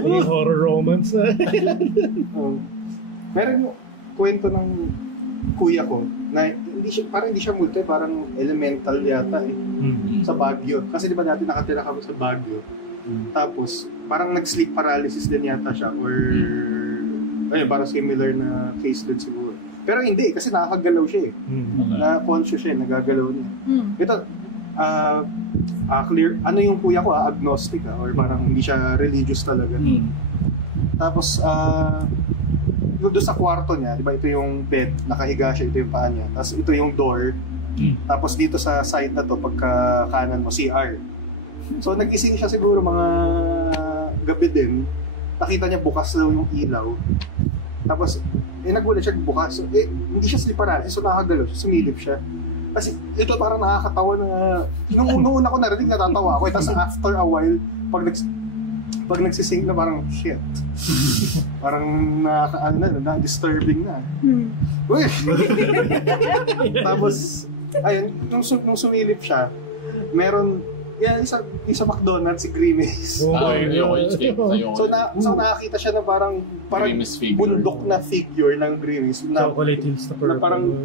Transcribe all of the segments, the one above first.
Naging horror romance. Meron yung kwento ng kuya ko na hindi siya multo, parang elemental yata sa Baguio. Kasi di ba dati nakatira kami sa Baguio. Tapos parang nag-sleep paralysis din yata siya or ayun, parang similar na case din siguro. Pero hindi, kasi nakakagalaw siya na-conscious siya, nagagalaw niya. Ito, clear, ano yung kuya ko, agnostic or parang hindi siya religious talaga. Tapos, doon sa kwarto niya, di ba ito yung bed, nakahiga siya, ito yung paa niya. Tapos ito yung door. Tapos dito sa side na to, pagka kanan mo, CR. So nagising siya siguro mga gabi din. Nakita niya bukas daw yung ilaw. Tapos, nagulat siya bukas. So, hindi siya sleep paralysis, so nakagalaw siya, sumilip siya. Kasi ito parang nakakatawa na, nung una ko narinig, natatawa ako. Tapos after a while, pag nagsising na parang, shit. Parang na-disturbing na. Uy! Tapos, ayun, nung sumilip siya, meron, isa McDonald's, si Grimace. So nakakita siya na parang bundok na figure ng Grimace. Chocolate Hills na parang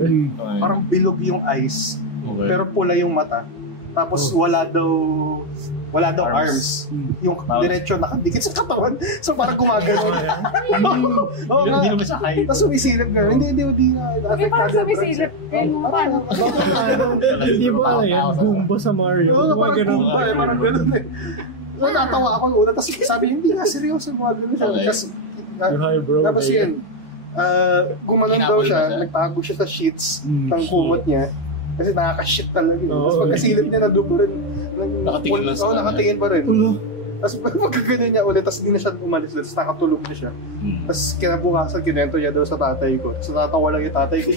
bilog yung eyes, pero pula yung mata. Tapos wala daw arms. Yung diretso nakadikit sa katawan. So parang gumagano. Hindi naman siya high. Tapos sumisilip na. Hindi na. Parang sumisilip. Hindi ba yan? Goomba sa Mario. Parang ganun eh. So natawa ako yung una. Tapos sabi, hindi nga seryoso gumagano siya. Tapos yun, gumanon daw siya. Nagtago siya sa sheets ng kumot niya. Kasi nakaka-shit talaga. Tapos pagkasilip niya, nandun pa rin. Nakatingin pa rin. Tapos pagkagano niya ulit, tapos hindi na siya umalis. Tapos nakatulog na siya. Tapos kinabukasan, kinento niya daw sa tatay ko. Tapos natatawa lang yung tatay ko.